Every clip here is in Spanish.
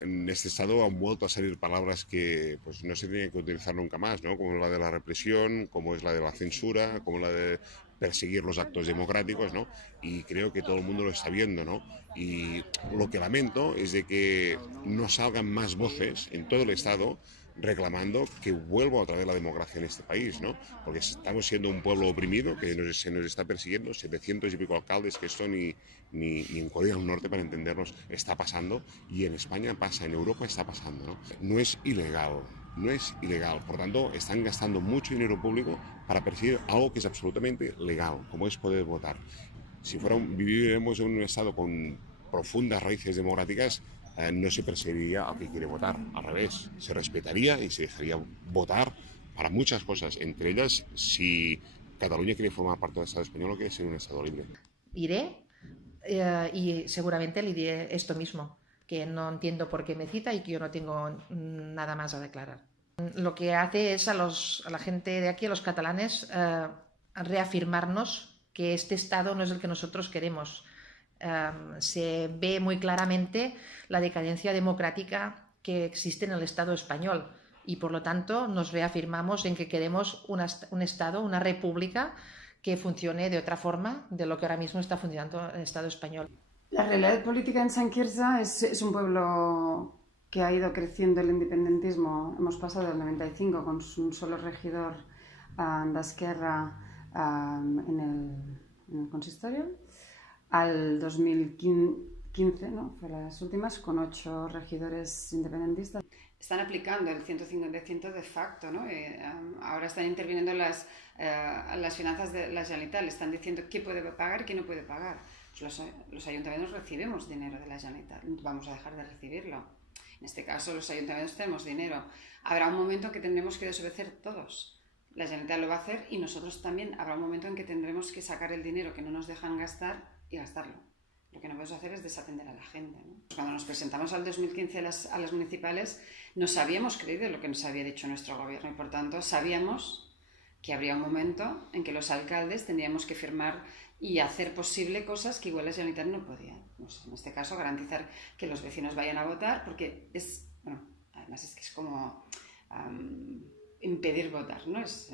En este estado han vuelto a salir palabras que pues, no se tenían que utilizar nunca más, ¿no? Como la de la represión, como es la de la censura, como la de perseguir los actos democráticos, ¿no? Y creo que todo el mundo lo está viendo, ¿no? Y lo que lamento es de que no salgan más voces en todo el Estado reclamando que vuelva otra vez la democracia en este país, ¿no? Porque estamos siendo un pueblo oprimido que se nos está persiguiendo, 700 y pico alcaldes que esto ni en Corea del Norte, para entendernos, está pasando, y en España pasa, en Europa está pasando, ¿no? No es ilegal, no es ilegal, por tanto están gastando mucho dinero público para perseguir algo que es absolutamente legal, como es poder votar. Si viviéramos en un estado con profundas raíces democráticas, no se perseguiría al que quiere votar, al revés, se respetaría y se dejaría votar para muchas cosas, entre ellas si Cataluña quiere formar parte del Estado español o quiere ser un Estado libre. Iré y seguramente le diré esto mismo, que no entiendo por qué me cita y que yo no tengo nada más a declarar. Lo que hace es a la gente de aquí, a los catalanes, reafirmarnos que este Estado no es el que nosotros queremos. Se ve muy claramente la decadencia democrática que existe en el Estado español y, por lo tanto, nos reafirmamos en que queremos un Estado, una república que funcione de otra forma de lo que ahora mismo está funcionando el Estado español. La realidad política en Sant Quirze es un pueblo que ha ido creciendo el independentismo. Hemos pasado del 95 con un solo regidor de Esquerra en el consistorio al 2015, ¿no? Fue las últimas, con 8 regidores independentistas. Están aplicando el 150% de facto, ¿no? Ahora están interviniendo las finanzas de la Generalitat, le están diciendo qué puede pagar y qué no puede pagar. Pues los ayuntamientos recibimos dinero de la Generalitat, vamos a dejar de recibirlo. En este caso, los ayuntamientos tenemos dinero. Habrá un momento que tendremos que desobedecer todos. La Generalitat lo va a hacer y nosotros también. Habrá un momento en que tendremos que sacar el dinero que no nos dejan gastar y gastarlo. Lo que no podemos hacer es desatender a la gente, ¿no? Cuando nos presentamos al 2015 a las municipales, nos habíamos creído lo que nos había dicho nuestro gobierno y, por tanto, sabíamos que habría un momento en que los alcaldes tendríamos que firmar y hacer posible cosas que igual la Generalitat no podía. Pues en este caso, garantizar que los vecinos vayan a votar, porque además es que es como impedir votar, ¿no? Es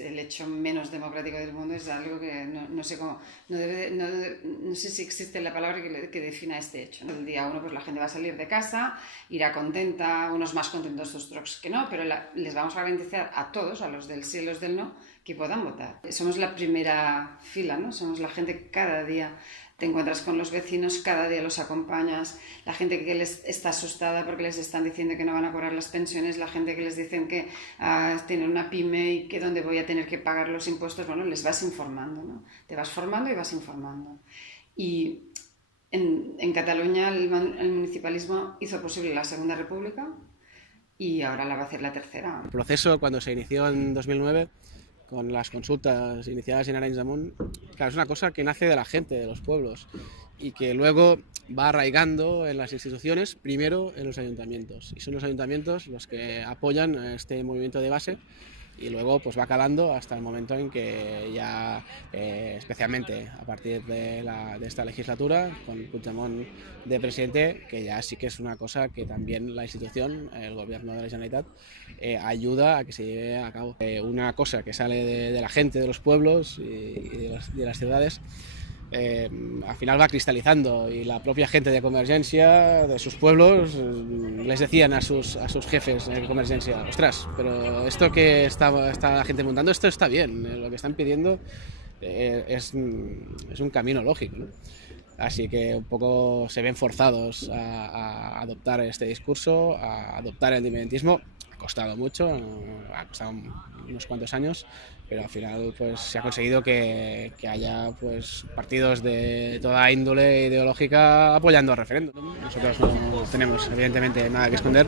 el hecho menos democrático del mundo, es algo que no sé cómo, no sé si existe la palabra que defina este hecho, ¿no? El día 1 pues la gente va a salir de casa, irá contenta, unos más contentos, otros que no, pero les vamos a garantizar a todos, a los del sí y los del no, que puedan votar. Somos la primera fila, ¿no? Somos la gente que cada día te encuentras con los vecinos, cada día los acompañas, la gente que les está asustada porque les están diciendo que no van a cobrar las pensiones, la gente que les dicen que tienen una pyme y que dónde voy a tener que pagar los impuestos, bueno, les vas informando, ¿no? Te vas formando y vas informando. Y en Cataluña el municipalismo hizo posible la Segunda República y ahora la va a hacer la tercera. El proceso, cuando se inició en 2009, con las consultas iniciadas en Arenys de Munt, claro, es una cosa que nace de la gente, de los pueblos, y que luego va arraigando en las instituciones, primero en los ayuntamientos. Y son los ayuntamientos los que apoyan este movimiento de base y luego pues va calando hasta el momento en que ya, especialmente a partir de esta legislatura, con Puigdemont de presidente, que ya sí que es una cosa que también la institución, el gobierno de la Generalitat, ayuda a que se lleve a cabo. Una cosa que sale de la gente, de los pueblos y de las ciudades, al final va cristalizando, y la propia gente de Convergencia, de sus pueblos, les decían a sus jefes de Convergencia: ostras, pero esto que está la gente montando, esto está bien, lo que están pidiendo es un camino lógico, ¿no? Así que un poco se ven forzados a adoptar este discurso, a adoptar el independentismo. Ha costado mucho, ha costado unos cuantos años, pero al final pues se ha conseguido que haya pues partidos de toda índole ideológica apoyando el referéndum. Nosotros no tenemos evidentemente nada que esconder,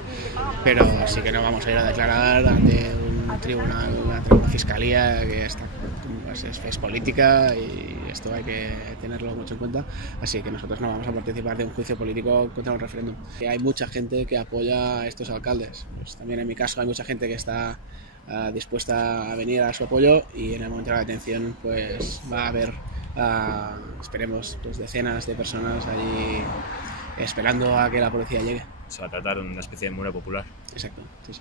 pero sí que no vamos a ir a declarar ante un tribunal, ante una fiscalía que está, pues, es política, y esto hay que tenerlo mucho en cuenta. Así que nosotros no vamos a participar de un juicio político contra un referéndum. Hay mucha gente que apoya a estos alcaldes, pues también en mi caso hay mucha gente que está dispuesta a venir a su apoyo, y en el momento de la detención pues va a haber, esperemos, pues decenas de personas allí esperando a que la policía llegue. Se va a tratar de una especie de muro popular. Exacto, sí, sí.